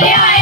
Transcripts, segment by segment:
ਕੀ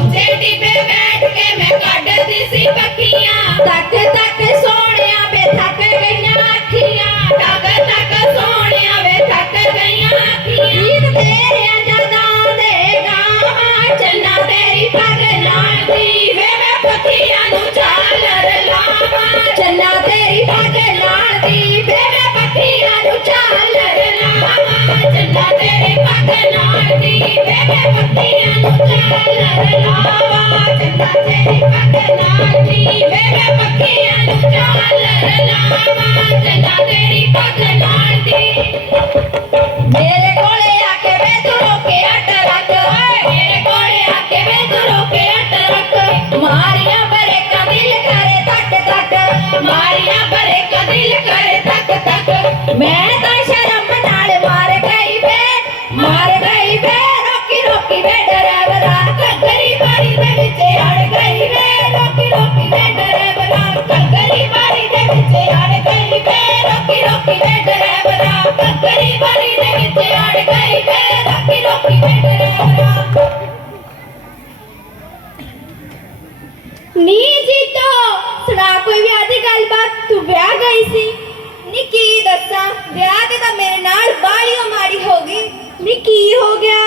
Daddy. pin. ਨੀ ਕੀ ਹੋ ਗਿਆ?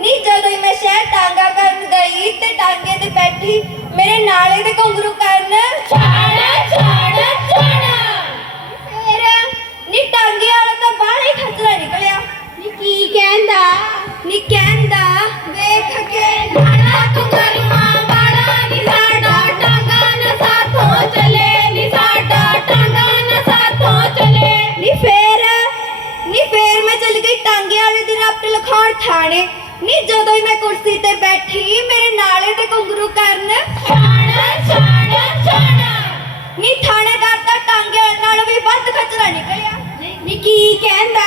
ਨੀ ਜਦੋਂ ਮੈਂ ਸ਼ਹਿਰ ਟਾਂਗਾ ਕਰਨ ਗਈ ਤੇ ਟਾਂਗੇ ਤੇ ਬੈਠੀ ਮੇਰੇ ਨਾਲੇ ਦੇ ਘੁੰਗਰੂ ਕਰਨ। ਛਾੜਾ ਛਾੜਾ ਛਾੜਾ। ਫੇਰ? ਨੀ ਟਾਂਗੇ ਵਾਲਾ ਤਾਂ ਬਾਹਰ ਹੀ ਖੱਜਲਾ ਨਿਕਲਿਆ। ਨੀ ਕੀ ਕਹਿੰਦਾ? ਨੀ ਕਹਿੰਦਾ ਵੇਖ ਕੇ ਨਾਲਾ ਤੂੰ ਕਰੀ ਸਬਕ ਲਖਾਉਣ ਥਾਣੇ। ਨੀ ਜਦੋਂ ਹੀ ਮੈਂ ਕੁਰਸੀ ਤੇ ਬੈਠੀ ਮੇਰੇ ਨਾਲੇ ਤੇ ਘੁੰਗਰੂ ਕਰਨ। ਛਾਣਾ ਛਾਣਾ ਛਾਣਾ। ਨੀ ਥਾਣੇਦਾਰ ਦਾ ਟਾਂਗੇ ਨਾਲ ਵੀ ਵੱਧ ਖਚਰਾ ਨਿਕਲਿਆ। ਨੀ ਕੀ ਕਹਿੰਦਾ?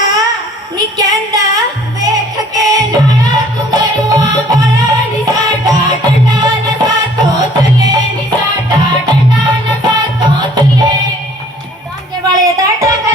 ਨੀ ਕਹਿੰਦਾ ਵੇਖ ਕੇ ਨਾਲਾ ਤੂੰ ਕਰੂਆ ਬੜਾ ਨੀ ਸਾਡਾ ਡੰਡਾ ਨਾ ਸਾਥੋਂ ਚੱਲੇ। ਨੀ ਸਾਡਾ ਡੰਡਾ ਨਾ ਸਾਥੋਂ ਚੱਲੇ। ਡਾਂਗੇ ਵਾਲੇ ਦਾ ਟਾਂਗਾ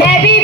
Maybe